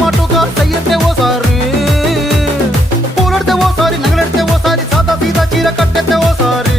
మాటుగా సయ్యంటే ఓసారి, పూలడితే ఓసారి, నగలడితే ఓసారి, సాదా సీదా చీర కట్టెత్తే ఓసారి.